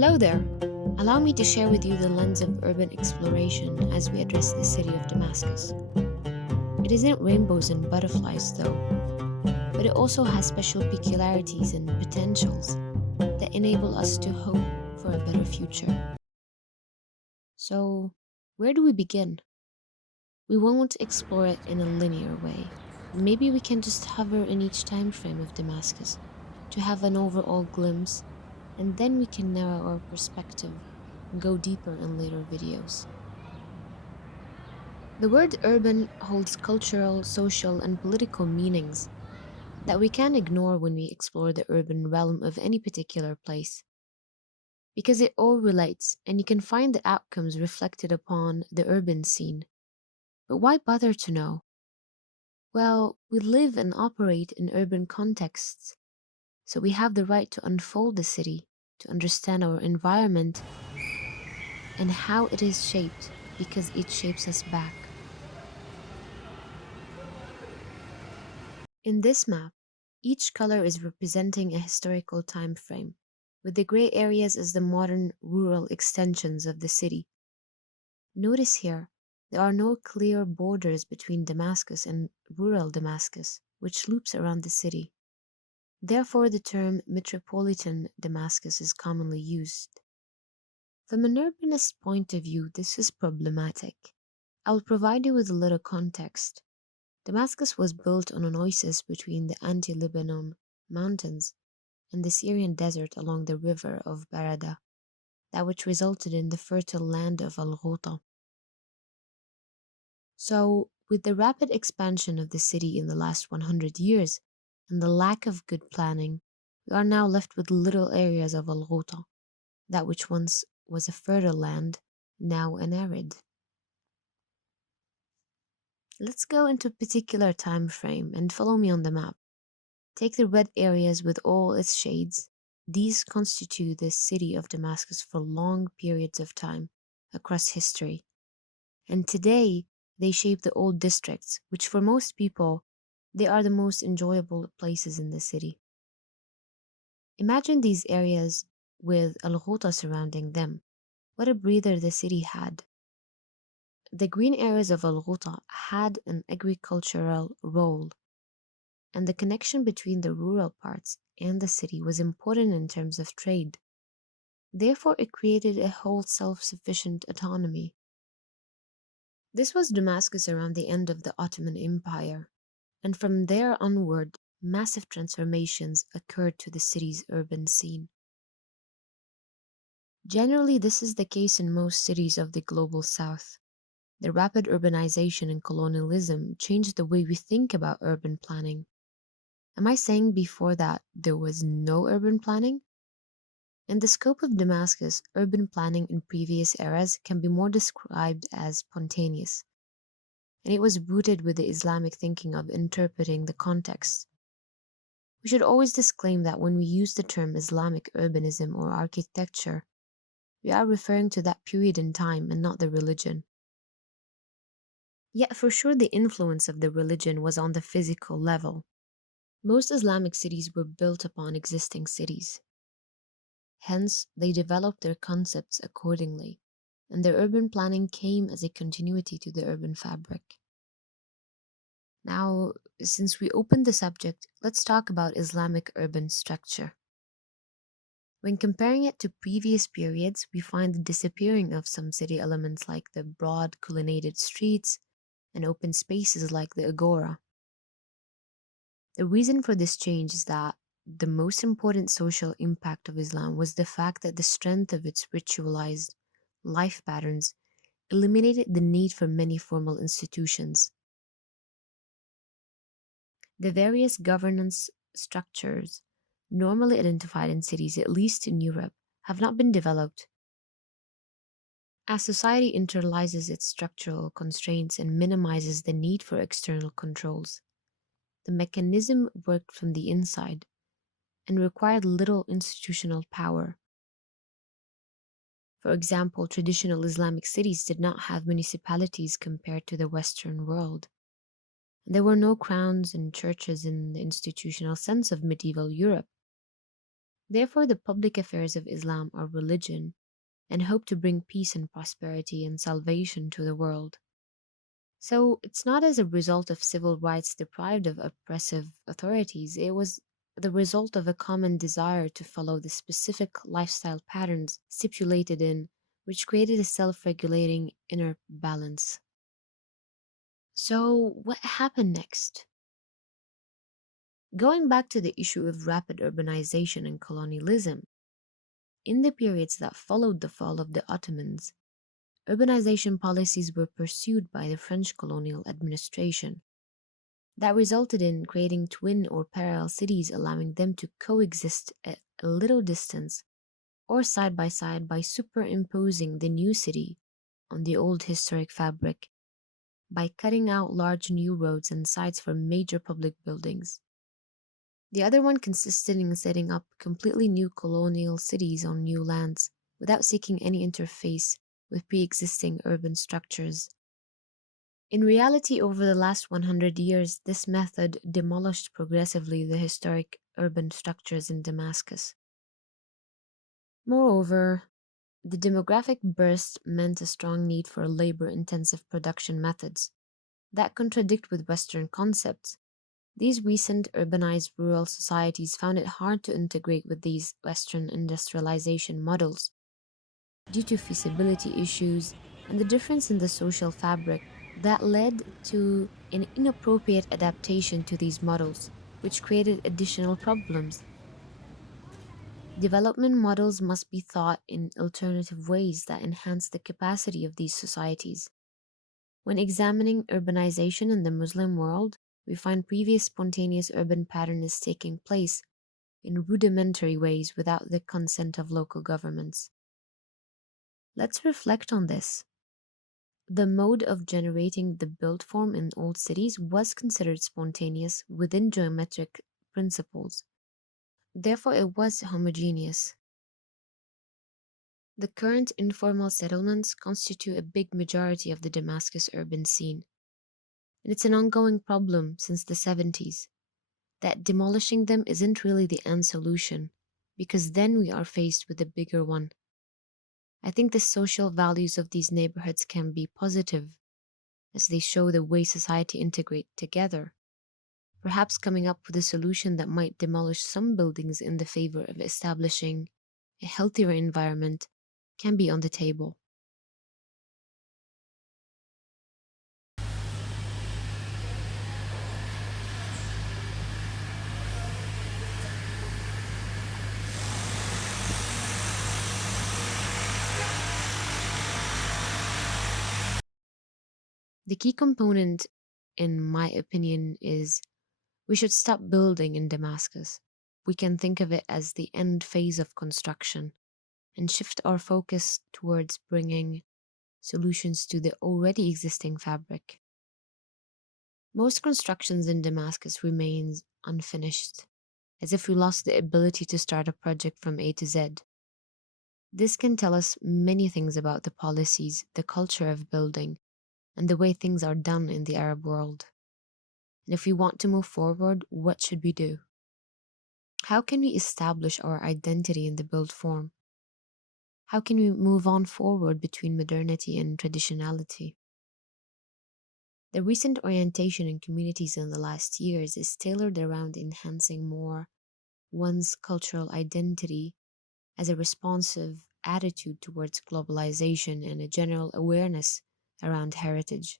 Hello there! Allow me to share with you the lens of urban exploration as we address the city of Damascus. It isn't rainbows and butterflies, though, but it also has special peculiarities and potentials that enable us to hope for a better future. So, where do we begin? We won't explore it in a linear way. Maybe we can just hover in each time frame of Damascus to have an overall glimpse, and then we can narrow our perspective and go deeper in later videos. The word urban holds cultural, social, and political meanings that we can't ignore when we explore the urban realm of any particular place. Because it all relates, and you can find the outcomes reflected upon the urban scene. But why bother to know? Well, we live and operate in urban contexts, so we have the right to unfold the city, to understand our environment and how it is shaped, because it shapes us back. In this map, each color is representing a historical time frame, with the gray areas as the modern rural extensions of the city. Notice here, there are no clear borders between Damascus and rural Damascus, which loops around the city. Therefore, the term metropolitan Damascus is commonly used. From an urbanist point of view, this is problematic. I will provide you with a little context. Damascus was built on an oasis between the Anti-Lebanon mountains and the Syrian desert along the river of Barada, that which resulted in the fertile land of Al-Ghouta. So, with the rapid expansion of the city in the last 100 years and the lack of good planning, we are now left with little areas of Al-Ghouta, that which once was a fertile land, now an arid. Let's go into a particular time frame and follow me on the map. Take the red areas with all its shades. These constitute the city of Damascus for long periods of time across history. And today, they shape the old districts, which for most people, they are the most enjoyable places in the city. Imagine these areas with Al-Ghouta surrounding them. What a breather the city had. The green areas of Al-Ghouta had an agricultural role, and the connection between the rural parts and the city was important in terms of trade. Therefore, it created a whole self-sufficient autonomy. This was Damascus around the end of the Ottoman Empire, and from there onward, massive transformations occurred to the city's urban scene. Generally, this is the case in most cities of the global south. The rapid urbanization and colonialism changed the way we think about urban planning. Am I saying before that there was no urban planning? In the scope of Damascus, urban planning in previous eras can be more described as spontaneous, and it was rooted with the Islamic thinking of interpreting the context. We should always disclaim that when we use the term Islamic urbanism or architecture, we are referring to that period in time and not the religion. Yet for sure the influence of the religion was on the physical level. Most Islamic cities were built upon existing cities. Hence, they developed their concepts accordingly, and their urban planning came as a continuity to the urban fabric. Now, since we opened the subject, let's talk about Islamic urban structure. When comparing it to previous periods, we find the disappearing of some city elements like the broad colonnaded streets and open spaces like the agora. The reason for this change is that the most important social impact of Islam was the fact that the strength of its ritualized life patterns eliminated the need for many formal institutions. The various governance structures normally identified in cities, at least in Europe, have not been developed. As society internalizes its structural constraints and minimizes the need for external controls, the mechanism worked from the inside and required little institutional power. For example, traditional Islamic cities did not have municipalities compared to the Western world. There were no crowns and churches in the institutional sense of medieval Europe. Therefore, the public affairs of Islam are religion and hope to bring peace and prosperity and salvation to the world. So it's not as a result of civil rights deprived of oppressive authorities, it was the result of a common desire to follow the specific lifestyle patterns stipulated in, which created a self regulating inner balance. So, what happened next? Going back to the issue of rapid urbanization and colonialism, in the periods that followed the fall of the Ottomans, urbanization policies were pursued by the French colonial administration that resulted in creating twin or parallel cities, allowing them to coexist at a little distance or side by superimposing the new city on the old historic fabric by cutting out large new roads and sites for major public buildings. The other one consisted in setting up completely new colonial cities on new lands without seeking any interface with pre existing urban structures. In reality, over the last 100 years, this method demolished progressively the historic urban structures in Damascus. Moreover, the demographic burst meant a strong need for labor intensive production methods that contradict with Western concepts. These recent urbanized rural societies found it hard to integrate with these Western industrialization models due to feasibility issues and the difference in the social fabric that led to an inappropriate adaptation to these models, which created additional problems. Development models must be thought in alternative ways that enhance the capacity of these societies. When examining urbanization in the Muslim world, we find previous spontaneous urban patterns taking place in rudimentary ways without the consent of local governments. Let's reflect on this. The mode of generating the built form in old cities was considered spontaneous within geometric principles. Therefore, it was homogeneous. The current informal settlements constitute a big majority of the Damascus urban scene. And it's an ongoing problem since the 70s that demolishing them isn't really the end solution, because then we are faced with a bigger one. I think the social values of these neighborhoods can be positive as they show the way society integrate together. Perhaps coming up with a solution that might demolish some buildings in the favor of establishing a healthier environment can be on the table. The key component, in my opinion, is we should stop building in Damascus. We can think of it as the end phase of construction and shift our focus towards bringing solutions to the already existing fabric. Most constructions in Damascus remains unfinished, as if we lost the ability to start a project from A to Z. This can tell us many things about the policies, the culture of building, and the way things are done in the Arab world. And if we want to move forward, what should we do? How can we establish our identity in the built form? How can we move on forward between modernity and traditionality? The recent orientation in communities in the last years is tailored around enhancing more one's cultural identity as a responsive attitude towards globalization and a general awareness around heritage.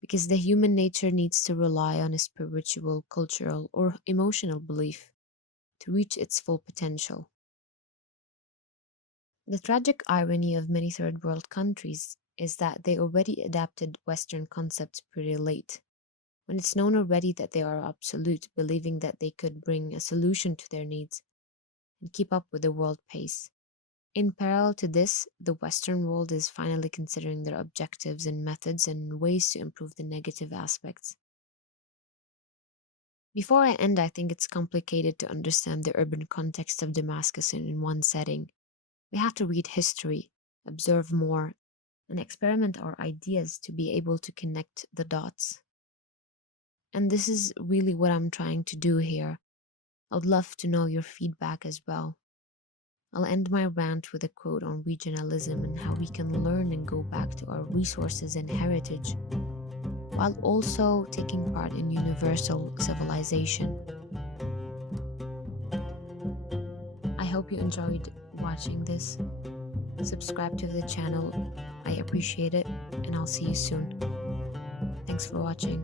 Because the human nature needs to rely on a spiritual, cultural, or emotional belief to reach its full potential. The tragic irony of many third world countries is that they already adapted Western concepts pretty late, when it's known already that they are obsolete, believing that they could bring a solution to their needs and keep up with the world pace. In parallel to this, the Western world is finally considering their objectives and methods and ways to improve the negative aspects. Before I end, I think it's complicated to understand the urban context of Damascus in one setting. We have to read history, observe more, and experiment our ideas to be able to connect the dots. And this is really what I'm trying to do here. I would love to know your feedback as well. I'll end my rant with a quote on regionalism and how we can learn and go back to our resources and heritage while also taking part in universal civilization. I hope you enjoyed watching this. Subscribe to the channel. I appreciate it, and I'll see you soon. Thanks for watching.